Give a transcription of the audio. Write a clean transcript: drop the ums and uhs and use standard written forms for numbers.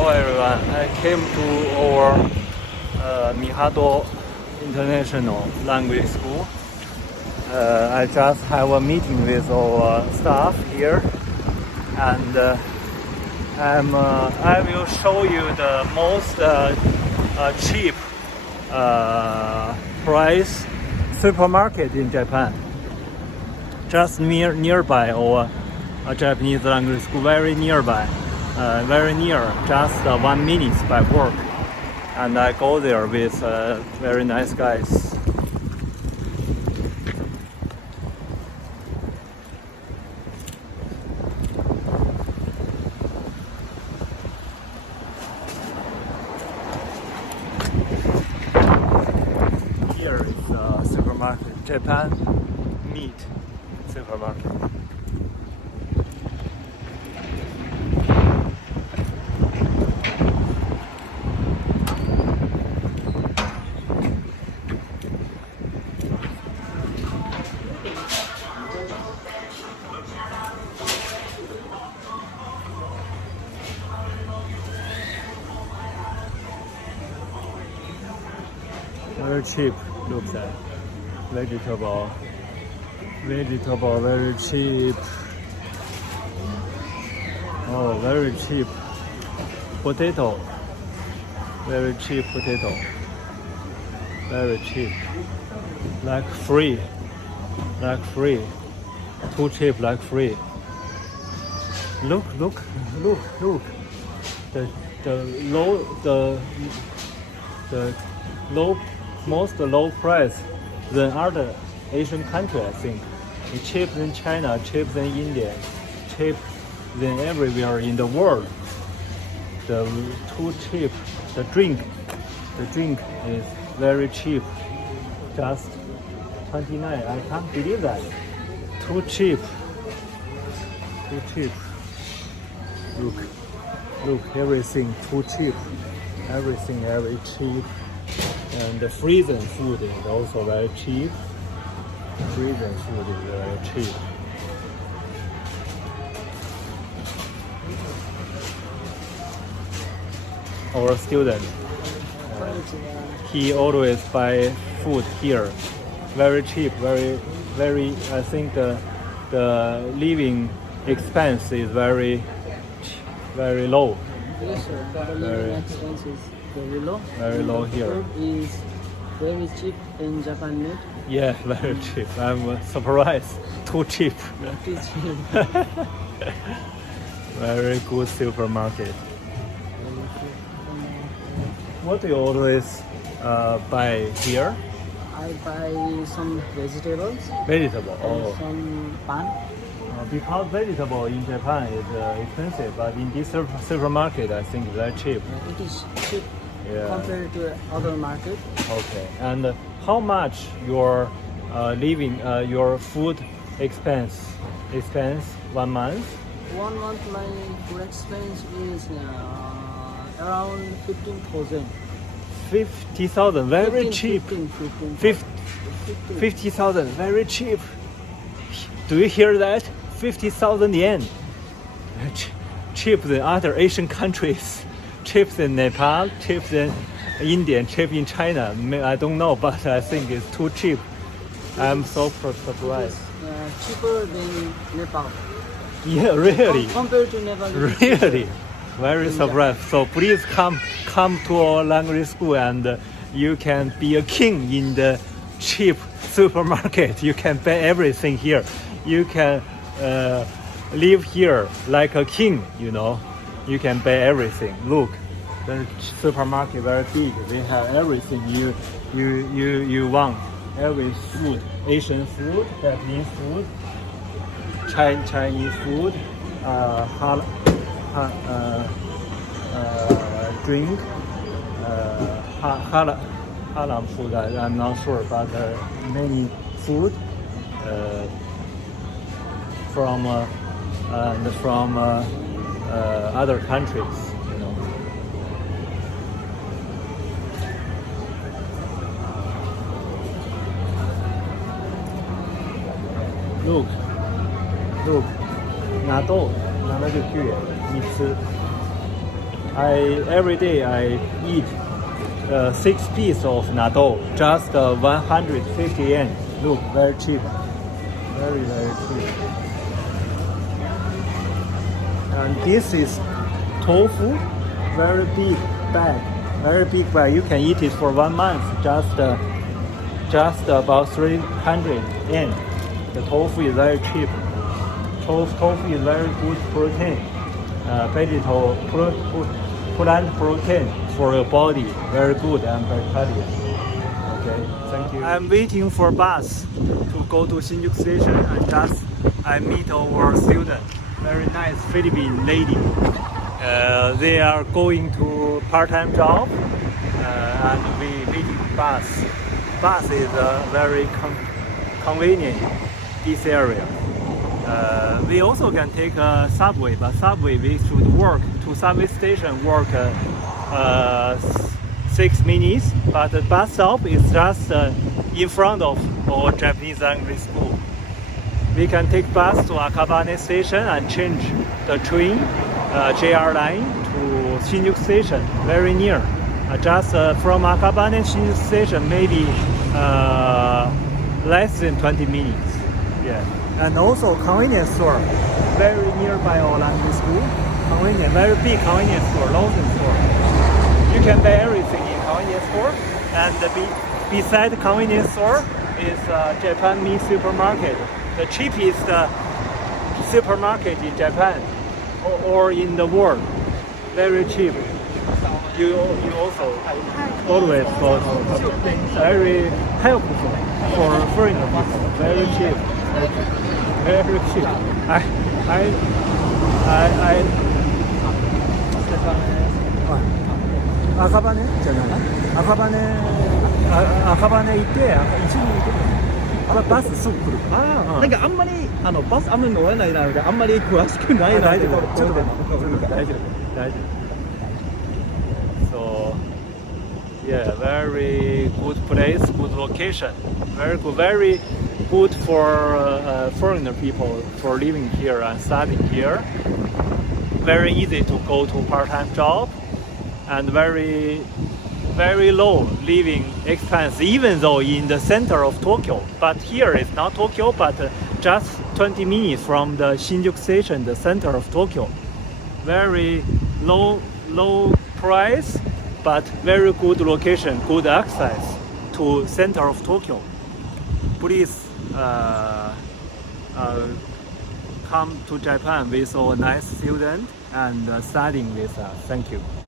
Hello everyone, I came to our Mihato International Language School. I just have a meeting with our staff here, and I will show you the most cheap price supermarket in Japan. Just nearby our Japanese language school, very nearby. Very near, just 1 minute by walk, and I go there with very nice guys. Here is a supermarket, Japan meat supermarket. Very cheap, looks like. Vegetable very cheap. Oh, very cheap. Potato, very cheap potato. Very cheap. Like free. Too cheap, like free. Look. Most low price than other Asian country, I think. It's cheap than China, cheap than India, cheap than everywhere in the world. Too cheap. The drink is very cheap. Just 29. I can't believe that. Too cheap. Look, everything too cheap. Everything very cheap. And the frozen food is also very cheap. Frozen food is very cheap. Our student, he always buy food here. Very cheap, very. I think the living expense is very low. Yes, sir. The living expense is very low. Very low here. Food is very cheap in Japan, right? Yeah, very cheap. I'm surprised. Too cheap. Too cheap. Very good supermarket. What do you always buy here? I buy some vegetables. Vegetable. Oh. Some pan. Because vegetable in Japan is expensive, but in this supermarket, I think it's very cheap. It is cheap compared to other market. Okay. And how much your your food expense 1 month? 1 month my food expense is around 15,000. 50,000, very cheap. 50,000, very cheap. Do you hear that? 50,000 yen. Cheap than other Asian countries. Cheap than Nepal, cheap than India, cheap in China. I don't know, but I think it's too cheap. I'm so surprised. Cheaper than Nepal. Yeah, really. Compared to Nepal. Really. Very surprised. So please come to our language school, and you can be a king in the cheap supermarket. You can buy everything here. You can live here like a king, you know. You can buy everything. Look, the supermarket very big. They have everything you want. Every food, Asian food, Japanese food, Chinese food, drink, halal food. I'm not sure, but many food from other countries, you know. Look,纳豆就去你吃。Every day I eat 6 pieces of natto, just 150 yen. Look, very cheap, very cheap. And this is tofu, very big bag, very big bag. You can eat it for 1 month, just about 300 yen. The tofu is very cheap. Tofu is very good protein, vegetable plant protein for your body, very good and vegetarian. Okay, thank you. I'm waiting for bus to go to Hsinchu station, and I meet our student, very nice Philippine lady. They are going to part-time job, and we waiting bus. Bus is very convenient this area. We also can take a subway, but subway we should work to subway station work 6 minutes. But the bus stop is just in front of our Japanese language school. We can take bus to Akabane station and change the train, JR line to Hsinchu station, very near. Just from Akabane Hsinchu station, maybe less than 20 minutes. Yeah. And also convenience store, very nearby our language school. Convenient, very big convenience store, Lawson store. You can buy everything in convenience store. And beside the convenience store is Japanese supermarket, the cheapest supermarket in Japan or in the world. Very cheap. You also always very helpful for foreigner people. Very cheap. Very cheap. 아카바네 있잖아요. 아카바네 이때バスすぐ来る。なんかあんまりバスあんまり乗らないのであんまり詳しくないので大丈夫。ちょっと大丈夫。So yeah, very good place, good location, very good for foreigner people for living here and studying here. Very easy to go to part-time job, and very low living expense, even though in the center of Tokyo. But here it's not Tokyo, but just 20 minutes from the Hsinchu station, the center of Tokyo. Very low price, but very good location, good access to center of Tokyo. Please come to Japan with a nice student and studying with us. Thank you.